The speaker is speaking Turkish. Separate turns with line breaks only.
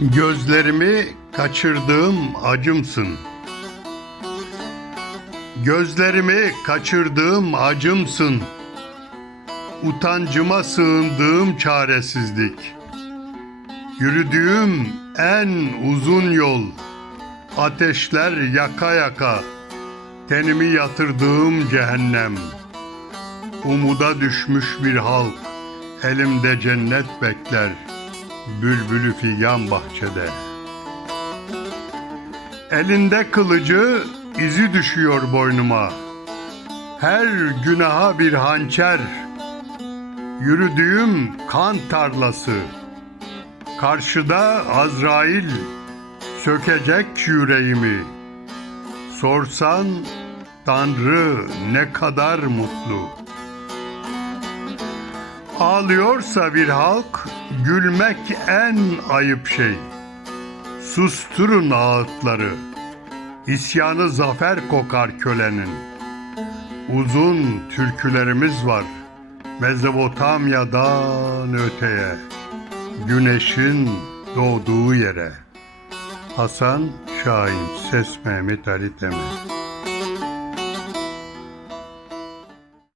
Gözlerimi kaçırdığım acımsın. Gözlerimi kaçırdığım acımsın. Utancıma sığındığım çaresizlik. Yürüdüğüm en uzun yol. Ateşler yaka yaka. Tenimi yatırdığım cehennem. Umuda düşmüş bir halk. Elimde cennet bekler. Bülbülü figan bahçede. Elinde kılıcı izi düşüyor boynuma. Her günaha bir hançer. Yürüdüğüm kan tarlası. Karşıda Azrail sökecek yüreğimi. Sorsan Tanrı ne kadar mutlu. Ağlıyorsa bir halk gülmek en ayıp şey. Susturun ağıtları. İsyanı zafer kokar kölenin. Uzun türkülerimiz var. Mezopotamya'dan öteye. Güneşin doğduğu yere. Hasan Şahin Ses Mehmet Ali Temel